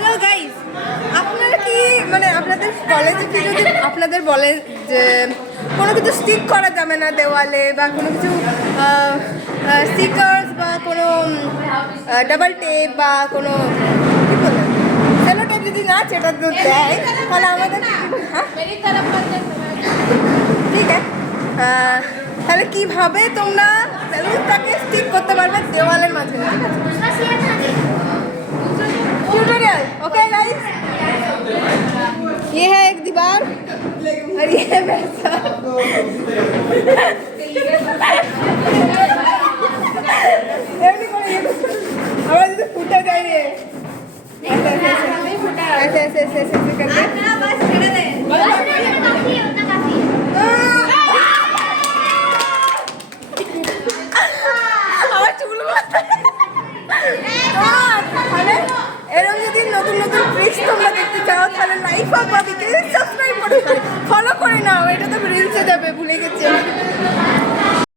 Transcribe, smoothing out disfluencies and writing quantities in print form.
Hello guys, আপনারা কি মানে আপনাদের কলেজে কি যদি আপনাদের বলে যে কোনো কিছু স্টিক করা যাবে না দেওয়ালে বা কোনো কিছু স্টিকার্স বা কোনো ডাবল টেপ বা কোনো কি বলে সেলো টেপ যদি না সেটা তো দেয় তাহলে আমাদের ঠিক আছে। তাহলে কিভাবে তোমরা সেলুনটাকে স্টিক করতে পারবে দেওয়ালের মাঝে, ঠিক আছে? ट्यूटोरियल ओके गाइस, ये है एक दीवार और ये है वैसा। हमारा जो फूटा जा रही है ऐसे ऐसे ऐसे ऐसे ऐसे करके আমার চুল এরকম যদি নতুন নতুন ট্রিক্স তোমরা দেখতে চাও তাহলে লাইফ অফ বাবিকে